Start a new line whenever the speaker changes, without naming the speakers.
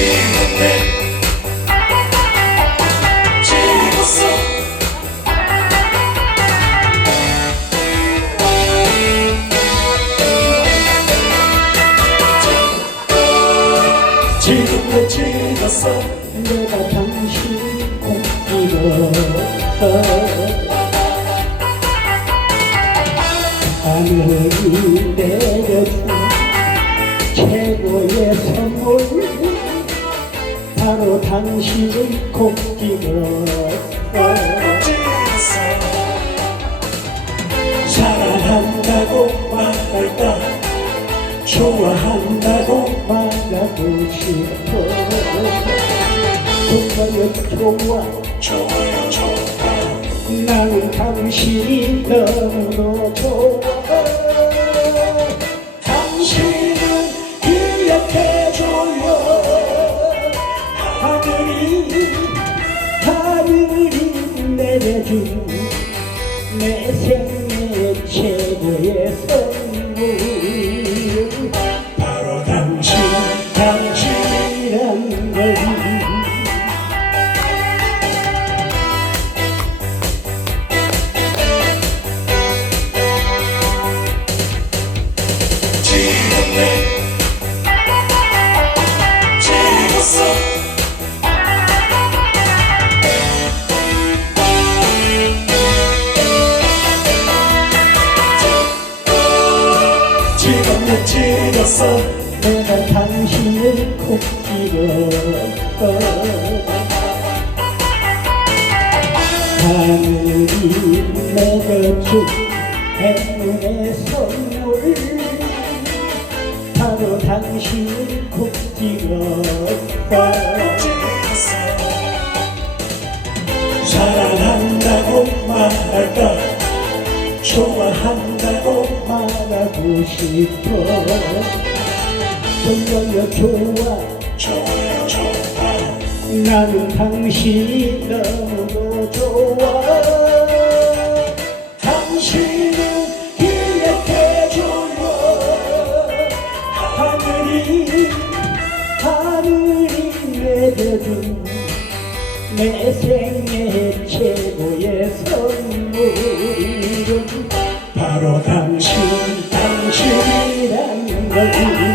지금 내 지금서 지금 내 지금서
내가 당신 꽃길을 하늘이 내려준 바로 꽃길을
지금서? 사랑한다고 말할까?
좋아한다고 말하고 싶어? 정말 좋아
좋아요 좋아
나는 당신이 너무도 좋아 하늘이 내려준 내 생애 최고의 선물
내 지금서
내가 당신의 코끼를 하늘이 내려준 행운의 선물 바로 당신의 코끼를
지
좋아한다고 말하고 싶어. 정말로 좋아.
좋아요 좋아
나는 당신이 너무도 좋아. 내 생애 최고의
바로 당신
당신이라는 걸